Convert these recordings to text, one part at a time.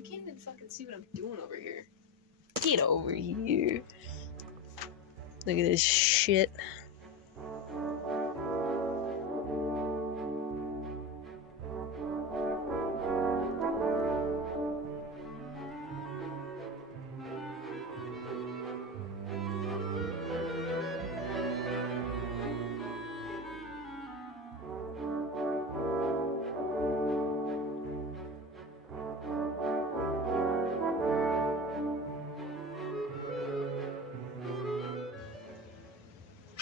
I can't even fucking see what I'm doing over here. Get over here. Look at this shit.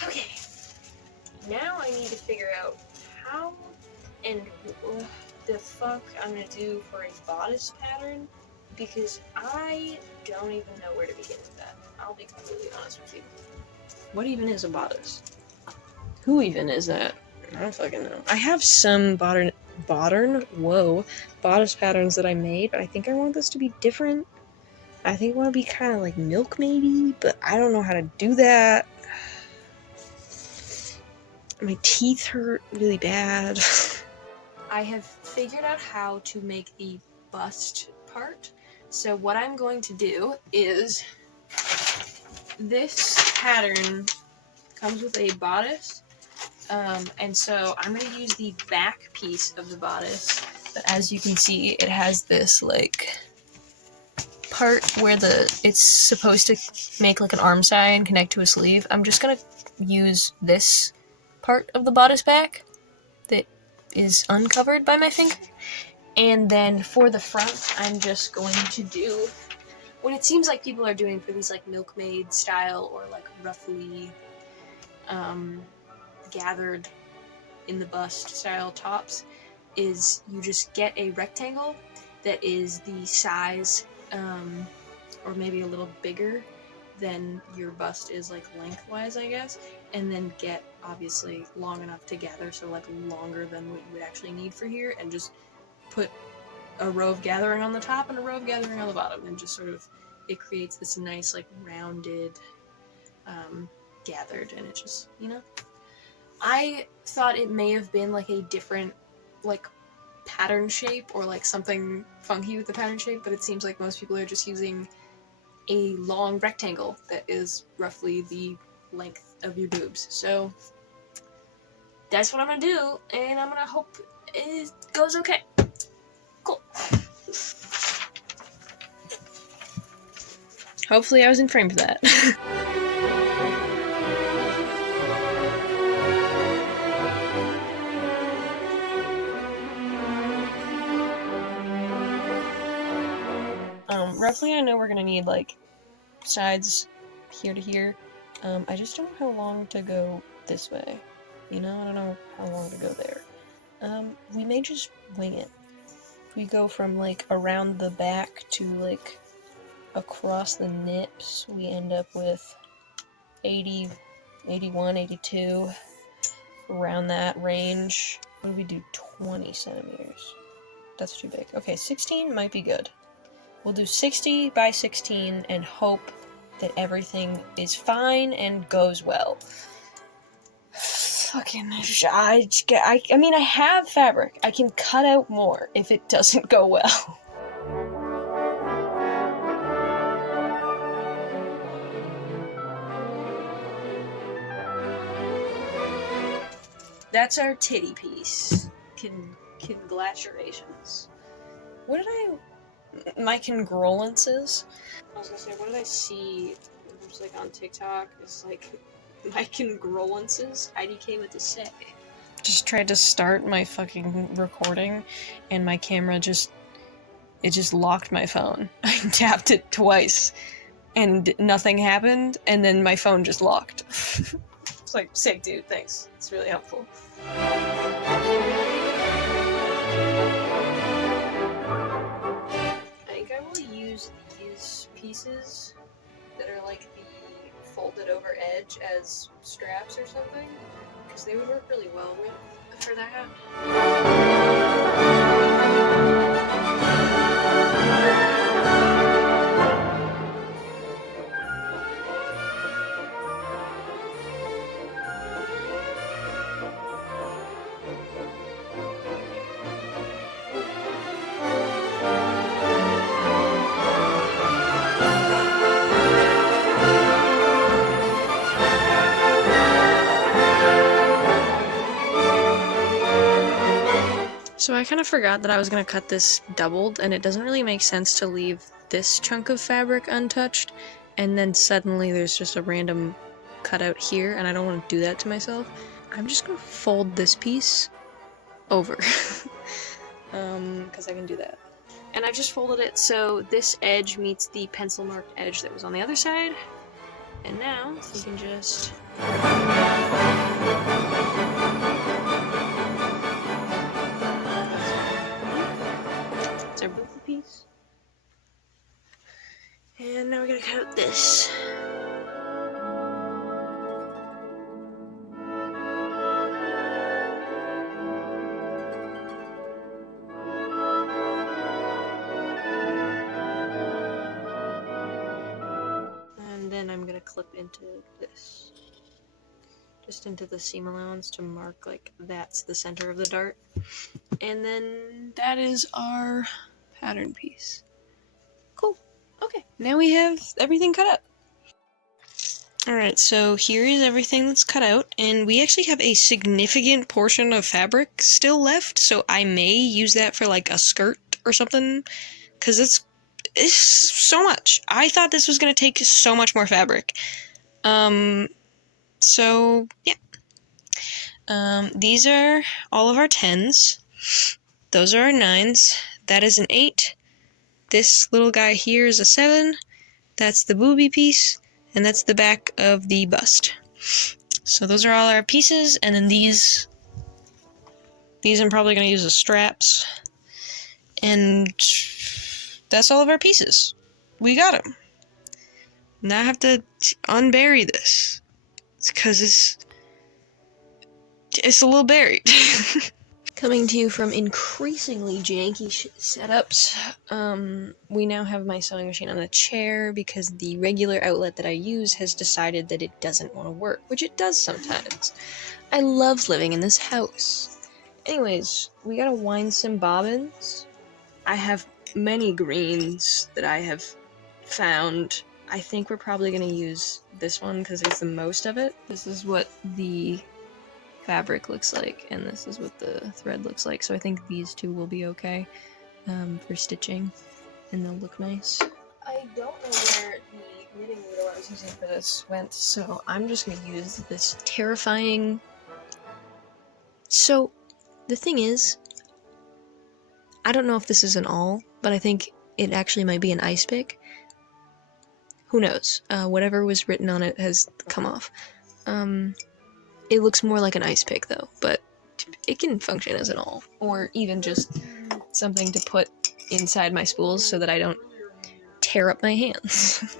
Okay. Now I need to figure out how and what the fuck I'm gonna do for a bodice pattern, because I don't even know where to begin with that. I'll be completely honest with you. What even is a bodice? Who even is that? I don't fucking know. I have some bodice patterns that I made, but I think I want this to be different. I think I want to be kind of like milk maybe, but I don't know how to do that. My teeth hurt really bad. I have figured out how to make the bust part. So what I'm going to do is, this pattern comes with a bodice, and so I'm going to use the back piece of the bodice. But as you can see, it has this like part where it's supposed to make like an arm side and connect to a sleeve. I'm just going to use this part of the bodice back that is uncovered by my finger. And then for the front, I'm just going to do what it seems like people are doing for these like milkmaid style or like roughly gathered in the bust style tops, is you just get a rectangle that is the size or maybe a little bigger than your bust is like lengthwise, I guess, and then get obviously long enough to gather, so like longer than what you would actually need for here, and just put a row of gathering on the top and a row of gathering on the bottom, and just sort of it creates this nice like rounded gathered, and it just, you know, I thought it may have been like a different like pattern shape or like something funky with the pattern shape, but it seems like most people are just using a long rectangle that is roughly the length of your boobs. So that's what I'm gonna do, and I'm gonna hope it goes okay. Cool. Hopefully I was in frame for that. Roughly I know we're gonna need like sides here to here. I just don't know how long to go this way. You know, I don't know how long to go there. We may just wing it. If we go from like around the back to like across the nips, we end up with 80, 81, 82, around that range. What do we do? 20 centimeters. That's too big. Okay, 16 might be good. We'll do 60 by 16 and hope that everything is fine and goes well. Fucking, I mean, I have fabric. I can cut out more if it doesn't go well. That's our titty piece. Congratulations. What did my congruences? I was gonna say, what did I see? It was like on TikTok. It's like my congruences. Heidi came to say. Just tried to start my fucking recording, and my camera just locked my phone. I tapped it twice, and nothing happened, and then my phone just locked. It's like, sick, dude. Thanks. It's really helpful. These pieces that are like the folded over edge as straps or something, because they would work really well for that. So I kind of forgot that I was going to cut this doubled, and it doesn't really make sense to leave this chunk of fabric untouched, and then suddenly there's just a random cutout here, and I don't want to do that to myself. I'm just going to fold this piece over, because I can do that. And I've just folded it so this edge meets the pencil marked edge that was on the other side, and now we can just... It's our boofy piece. And now we gotta cut out this. And then I'm gonna clip into this. Just into the seam allowance to mark like that's the center of the dart. And then that is our pattern piece. Cool. Okay, now we have everything cut out. Alright, so here is everything that's cut out, and we actually have a significant portion of fabric still left, so I may use that for like a skirt or something, because it's so much. I thought this was going to take so much more fabric. So, yeah. These are all of our 10s. Those are our 9s. That is an 8. This little guy here is a 7. That's the booby piece. And that's the back of the bust. So those are all our pieces. And then these I'm probably going to use as straps. And that's all of our pieces. We got them. Now I have to unbury this. It's because it's a little buried. Coming to you from increasingly janky setups, we now have my sewing machine on a chair because the regular outlet that I use has decided that it doesn't want to work, which it does sometimes. I love living in this house. Anyways, we gotta wind some bobbins. I have many greens that I have found. I think we're probably gonna use this one because there's the most of it. This is what the fabric looks like, and this is what the thread looks like, so I think these two will be okay for stitching, and they'll look nice. I don't know where the knitting needle I was using for this went, so I'm just going to use this terrifying... So, the thing is, I don't know if this is an awl, but I think it actually might be an ice pick. Who knows? Whatever was written on it has come off. It looks more like an ice pick though, but it can function as an awl, or even just something to put inside my spools so that I don't tear up my hands.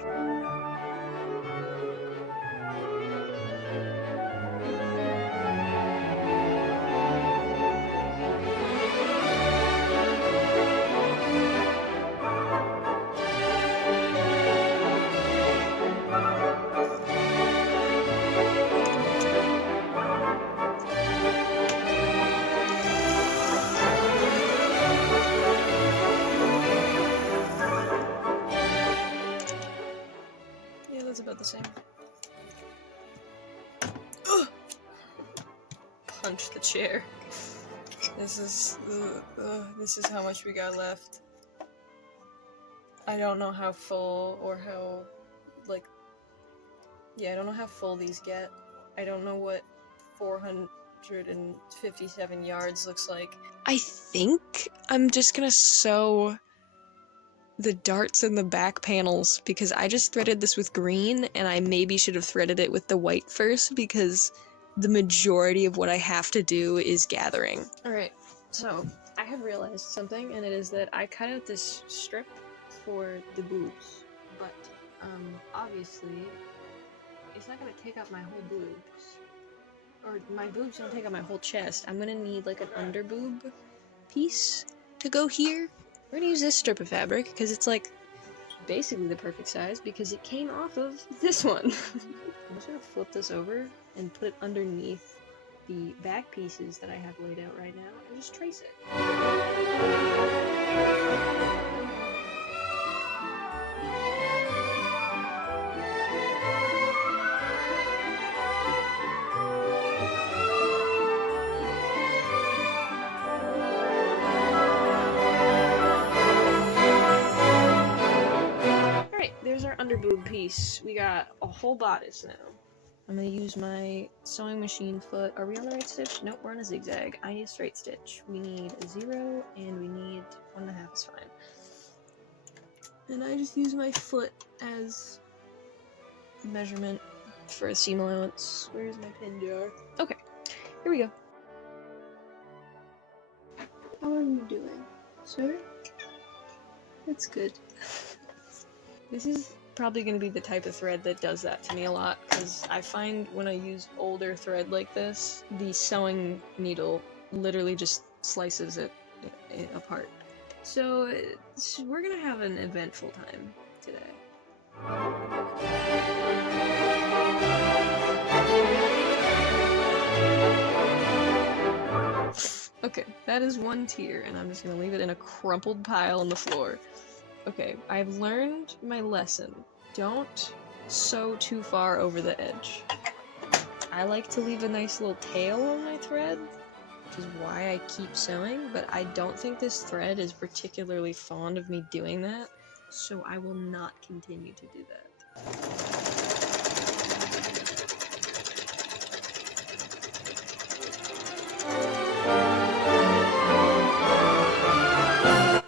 About the same. Ugh. Punch the chair. This is how much we got left. I don't know how full or how I don't know how full these get. I don't know what 457 yards looks like. I think I'm just gonna sew the darts in the back panels because I just threaded this with green and I maybe should have threaded it with the white first because the majority of what I have to do is gathering. Alright, so I have realized something, and it is that I cut out this strip for the boobs, but obviously it's not gonna take up my whole boobs. Or my boobs don't take up my whole chest. I'm gonna need like an under boob piece to go here. We're gonna use this strip of fabric because it's like basically the perfect size because it came off of this one. I'm just gonna flip this over and put it underneath the back pieces that I have laid out right now and just trace it. boob piece. We got a whole bodice now. I'm gonna use my sewing machine foot. Are we on the right stitch? Nope, we're on a zigzag. I need a straight stitch. We need a 0 and we need 1.5 is fine. And I just use my foot as measurement for a seam allowance. Where's my pin jar? Okay, here we go. How are you doing, sir? That's good. This is probably going to be the type of thread that does that to me a lot, because I find when I use older thread like this, the sewing needle literally just slices it apart. So we're going to have an eventful time today. Okay, that is one tier, and I'm just gonna leave it in a crumpled pile on the floor. Okay, I've learned my lesson. Don't sew too far over the edge. I like to leave a nice little tail on my thread, which is why I keep sewing, but I don't think this thread is particularly fond of me doing that, so I will not continue to do that.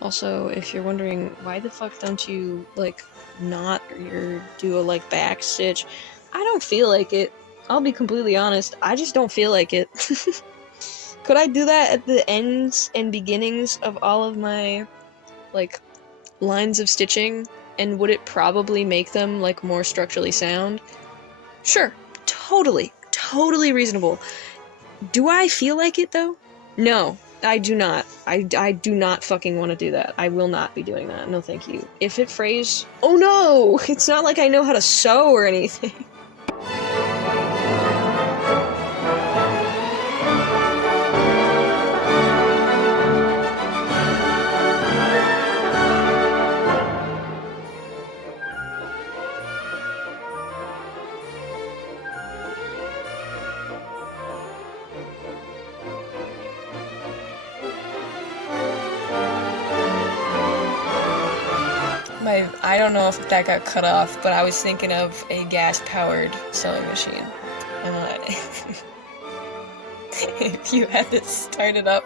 Also, if you're wondering why the fuck don't you like knot or do a like back stitch, I don't feel like it. I'll be completely honest, I just don't feel like it. Could I do that at the ends and beginnings of all of my like lines of stitching, and would it probably make them like more structurally sound? Sure, totally reasonable. Do I feel like it though? No. I do not. I do not fucking want to do that. I will not be doing that. No, thank you. If it frays... Oh no! It's not like I know how to sew or anything. I don't know if that got cut off, but I was thinking of a gas-powered sewing machine. If you had to start it up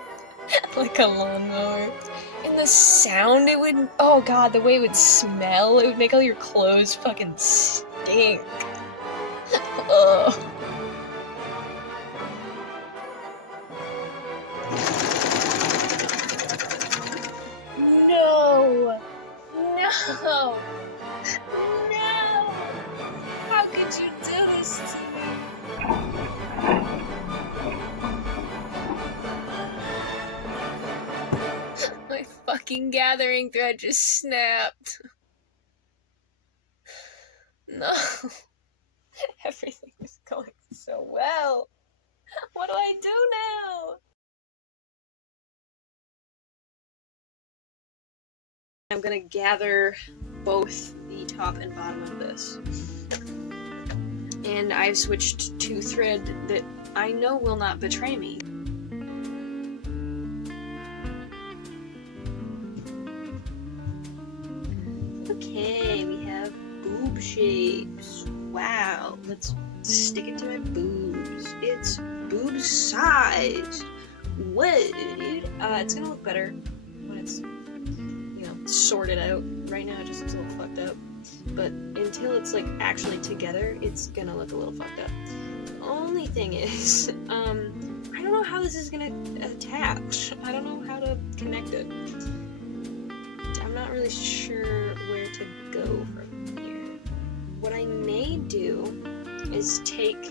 like a lawnmower. And the sound it would... Oh god, the way it would smell, it would make all your clothes fucking stink. Ugh. No! No! No! How could you do this to me? My fucking gathering thread just snapped. No. Everything was going so well. What do I do now? I'm gonna gather both the top and bottom of this. And I've switched to thread that I know will not betray me. Okay, we have boob shapes. Wow, let's stick it to my boobs. It's boob size. What? It's gonna look better when it's sorted out. Right now it just looks a little fucked up, but until it's like actually together, it's gonna look a little fucked up. The only thing is, I don't know how this is gonna attach. I don't know how to connect it. I'm not really sure where to go from here. What I may do is take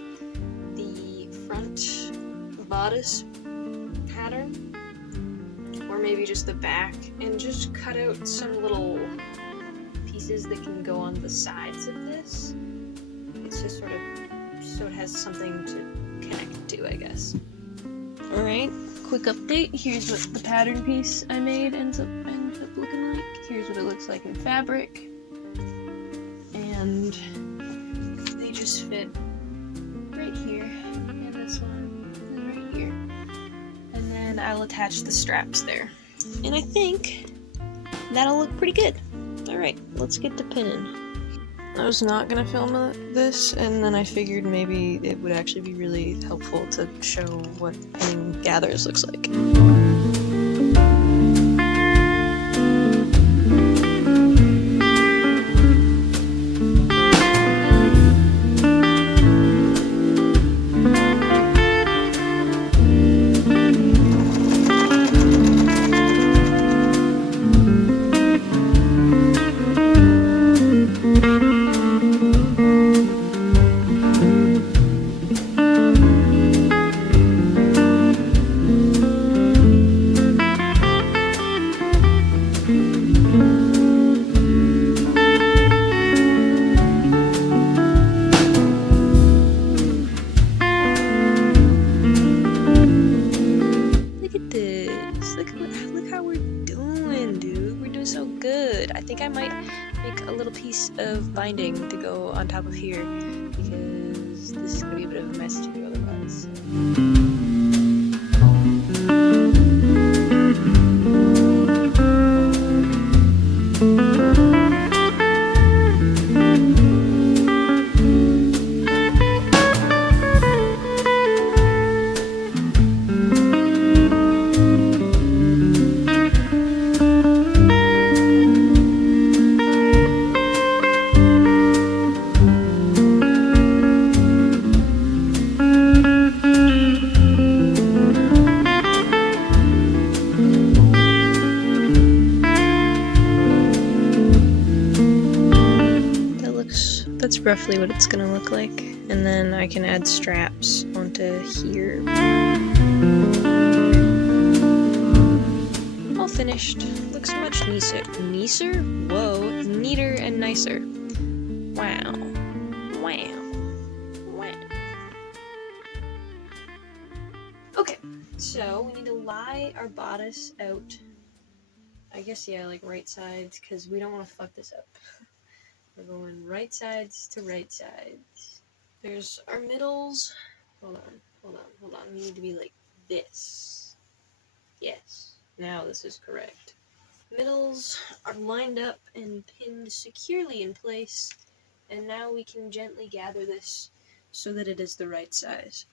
the front bodice pattern, or maybe just the back, and just cut out some little pieces that can go on the sides of this. It's just sort of so it has something to connect to, I guess. Alright, quick update. Here's what the pattern piece I made ends up looking like. Here's what it looks like in fabric. And they just fit right here, and this one, and right here. And then I'll attach the straps there. And I think that'll look pretty good. Alright, let's get to pinning. I was not gonna film this, and then I figured maybe it would actually be really helpful to show what pinning gathers looks like. I think I might make a little piece of binding to go on top of here, because this is going to be a bit of a mess to do otherwise. That's roughly what it's gonna look like, and then I can add straps onto here. All finished. Looks much nicer? Whoa, neater and nicer. Wow. Okay, so we need to lie our bodice out. I guess, yeah, like right sides, because we don't want to fuck this up. We're going right sides to right sides. There's our middles. Hold on. We need to be like this. Yes. Now this is correct. Middles are lined up and pinned securely in place. And now we can gently gather this so that it is the right size.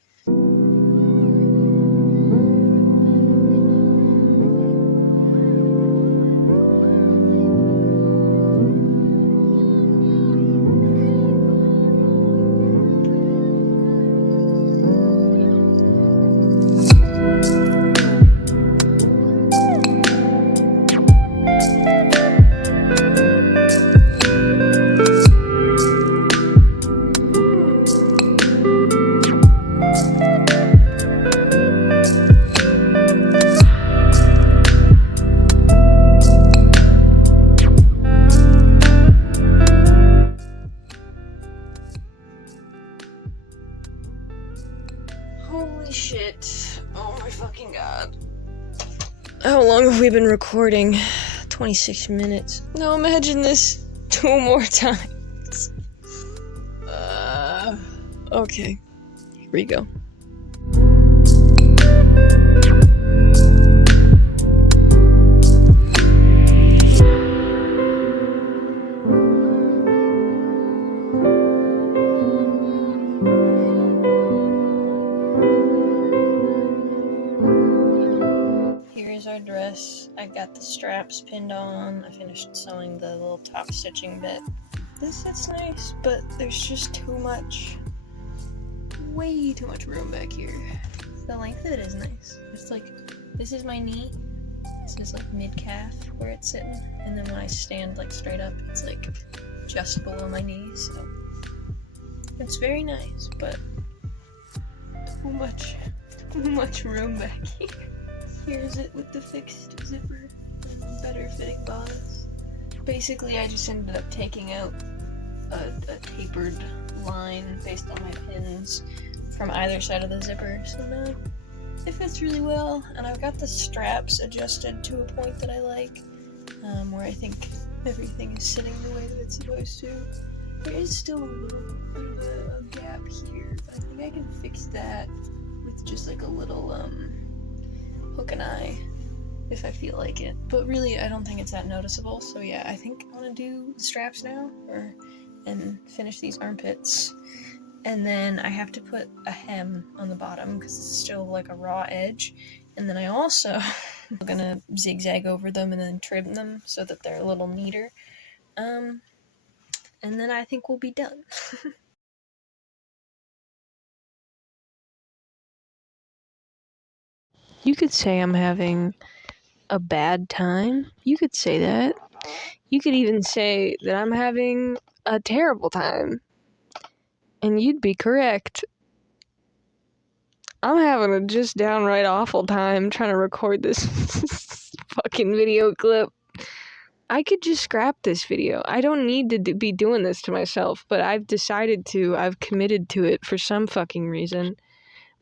Holy shit. Oh my fucking god. How long have we been recording? 26 minutes. Now imagine this 2 more times. Okay. Here we go. Our dress. I got the straps pinned on. I finished sewing the little top stitching bit. This is nice, but there's just too much, way too much room back here. The length of it is nice. It's like, this is my knee. This is like mid-calf where it's sitting. And then when I stand like straight up, it's like just below my knees. So it's very nice, but too much room back here. Here's it with the fixed zipper and better fitting bodice. Basically, I just ended up taking out a tapered line based on my pins from either side of the zipper. So now it fits really well, and I've got the straps adjusted to a point that I like, where I think everything is sitting the way that it's supposed to. There is still a little bit of a gap here, but I think I can fix that with just like a little hook and eye if I feel like it. But really, I don't think it's that noticeable. So yeah, I think I want to do the straps now, or and finish these armpits. And then I have to put a hem on the bottom because it's still like a raw edge. And then I also am gonna zigzag over them and then trim them so that they're a little neater. And then I think we'll be done. You could say I'm having a bad time. You could say that. You could even say that I'm having a terrible time. And you'd be correct. I'm having a just downright awful time trying to record this fucking video clip. I could just scrap this video. I don't need to be doing this to myself, but I've decided to. I've committed to it for some fucking reason.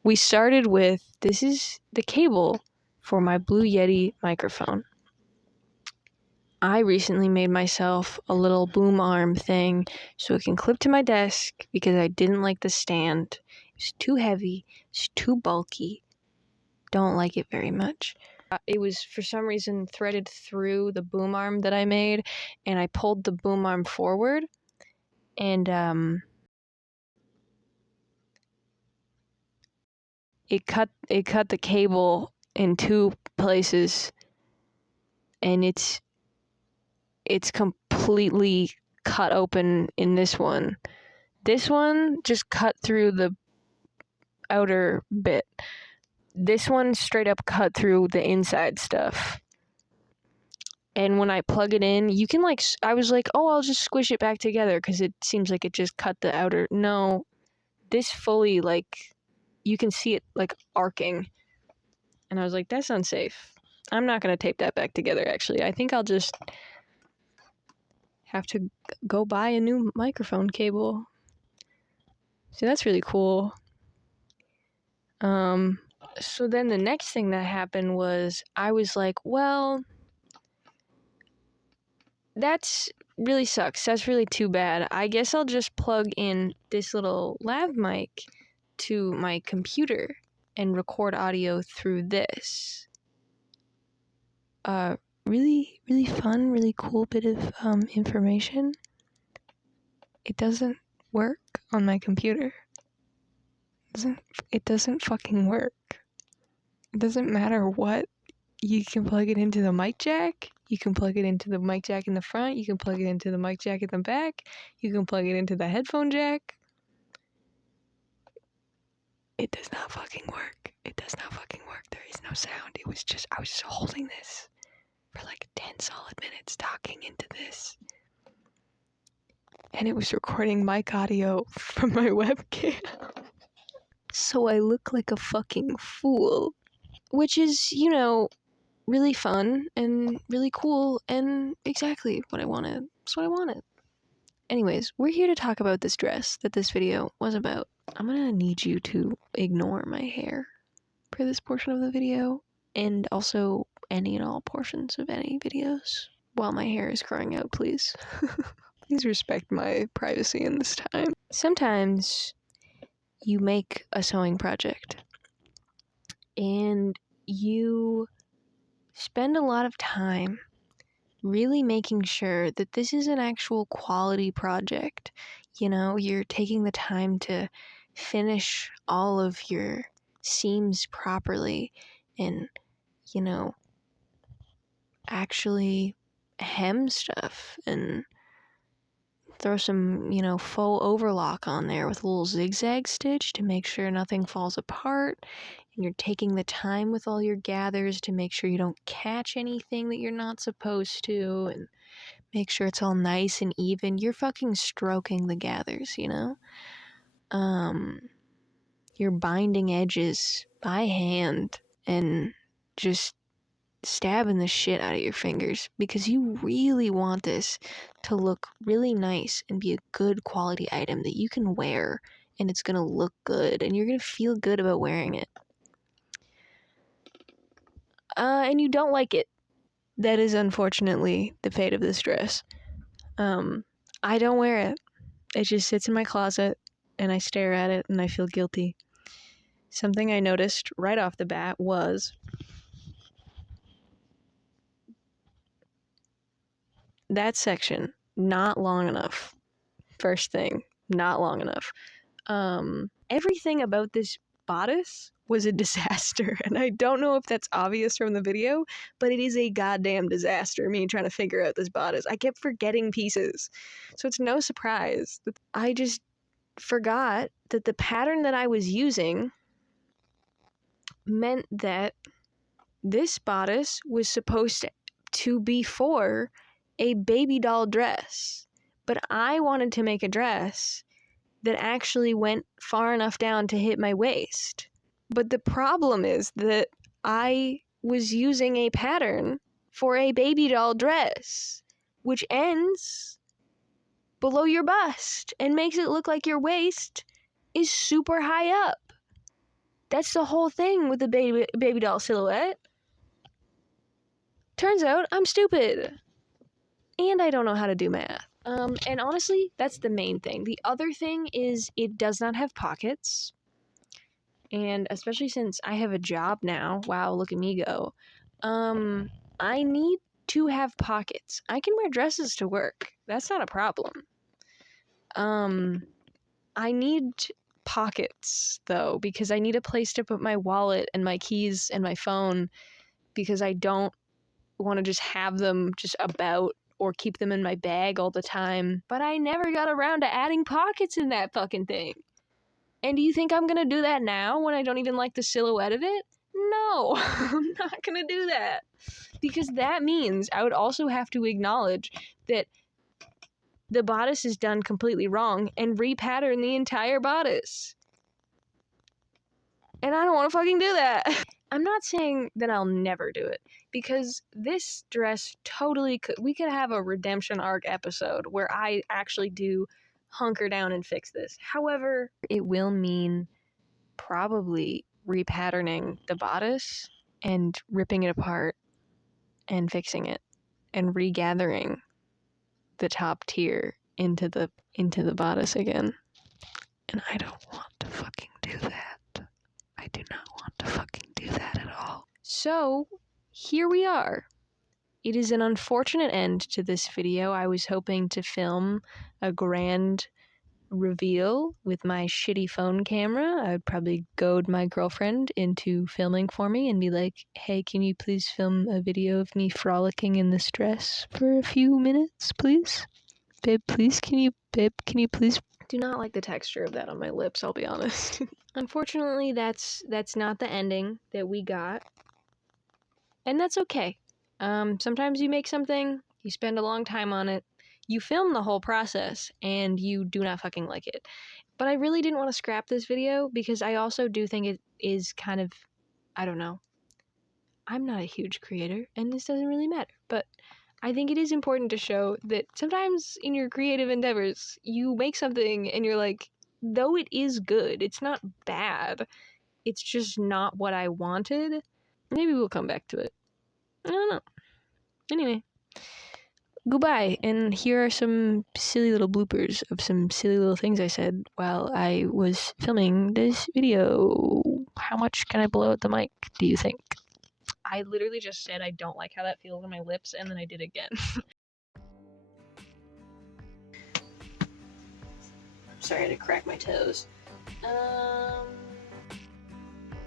We started with, this is the cable for my Blue Yeti microphone. I recently made myself a little boom arm thing so it can clip to my desk because I didn't like the stand. It's too heavy, it's too bulky. Don't like it very much. It was for some reason threaded through the boom arm that I made, and I pulled the boom arm forward, and it cut the cable in two places, and it's completely cut open in this one. This one just cut through the outer bit. This one straight up cut through the inside stuff. And when I plug it in, you can I was like, oh, I'll just squish it back together because it seems like it just cut the outer. No, this fully, you can see it arcing. And I was like, that's unsafe. I'm not going to tape that back together, actually. I think I'll just have to go buy a new microphone cable. So that's really cool. So then the next thing that happened was I was like, well, that's really sucks. That's really too bad. I guess I'll just plug in this little lav mic to my computer and record audio through this. Really, really fun, really cool bit of information. It doesn't work on my computer. It doesn't fucking work. It doesn't matter what. You can plug it into the mic jack. You can plug it into the mic jack in the front. You can plug it into the mic jack in the back. You can plug it into the headphone jack. It does not fucking work. It does not fucking work. There is no sound. I was just holding this for 10 solid minutes talking into this. And it was recording mic audio from my webcam. So I look like a fucking fool. Which is, really fun and really cool and exactly what I wanted. That's what I wanted. Anyways, we're here to talk about this dress that this video was about. I'm gonna need you to ignore my hair for this portion of the video, and also any and all portions of any videos while my hair is growing out, please. Please respect my privacy in this time. Sometimes you make a sewing project and you spend a lot of time really making sure that this is an actual quality project. You're taking the time to finish all of your seams properly and, actually hem stuff and throw some, faux overlock on there with a little zigzag stitch to make sure nothing falls apart. And you're taking the time with all your gathers to make sure you don't catch anything that you're not supposed to and make sure it's all nice and even. You're fucking stroking the gathers, You're binding edges by hand and just stabbing the shit out of your fingers because you really want this to look really nice and be a good quality item that you can wear and it's gonna look good and you're gonna feel good about wearing it. And you don't like it. That is unfortunately the fate of this dress. I don't wear it. It just sits in my closet and I stare at it and I feel guilty. Something I noticed right off the bat was that section not long enough First thing, not long enough. Everything about this bodice was a disaster, and I don't know if that's obvious from the video, but it is a goddamn disaster, me trying to figure out this bodice. I kept forgetting pieces, so it's no surprise that I just forgot that the pattern that I was using meant that this bodice was supposed to be for a baby doll dress, but I wanted to make a dress that actually went far enough down to hit my waist. But the problem is that I was using a pattern for a baby doll dress, which ends below your bust and makes it look like your waist is super high up. That's the whole thing with the baby doll silhouette. Turns out I'm stupid. And I don't know how to do math. And honestly, that's the main thing. The other thing is it does not have pockets. And especially since I have a job now, wow, look at me go. I need to have pockets. I can wear dresses to work. That's not a problem. I need pockets, though, because I need a place to put my wallet and my keys and my phone, because I don't want to just have them just about or keep them in my bag all the time. But I never got around to adding pockets in that fucking thing. And do you think I'm gonna do that now when I don't even like the silhouette of it? No, I'm not gonna do that. Because that means I would also have to acknowledge that the bodice is done completely wrong and repattern the entire bodice. And I don't want to fucking do that. I'm not saying that I'll never do it, because this dress totally could. We could have a redemption arc episode where I actually do hunker down and fix this. However, it will mean probably repatterning the bodice and ripping it apart and fixing it and regathering the top tier into the bodice again. And I don't want to fucking do that. I do not want to fucking do that at all. So, here we are. It is an unfortunate end to this video. I was hoping to film a grand reveal with my shitty phone camera. I would probably goad my girlfriend into filming for me and be like, hey, can you please film a video of me frolicking in this dress for a few minutes, please? Babe, can you please? Do not like the texture of that on my lips, I'll be honest. Unfortunately, that's not the ending that we got. And that's okay. Sometimes you make something, you spend a long time on it, you film the whole process, and you do not fucking like it. But I really didn't want to scrap this video, because I also do think it is kind of, I don't know. I'm not a huge creator, and this doesn't really matter, but I think it is important to show that sometimes in your creative endeavors, you make something and you're like, though it is good, it's not bad, it's just not what I wanted. Maybe we'll come back to it. I don't know. Anyway, goodbye, and here are some silly little bloopers of some silly little things I said while I was filming this video. How much can I blow out the mic, do you think? I literally just said I don't like how that feels on my lips, and then I did again. Sorry, I had to crack my toes.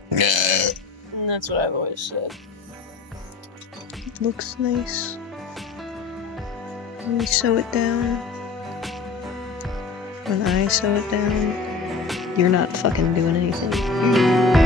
That's what I've always said. It looks nice. When we sew it down. When I sew it down, you're not fucking doing anything.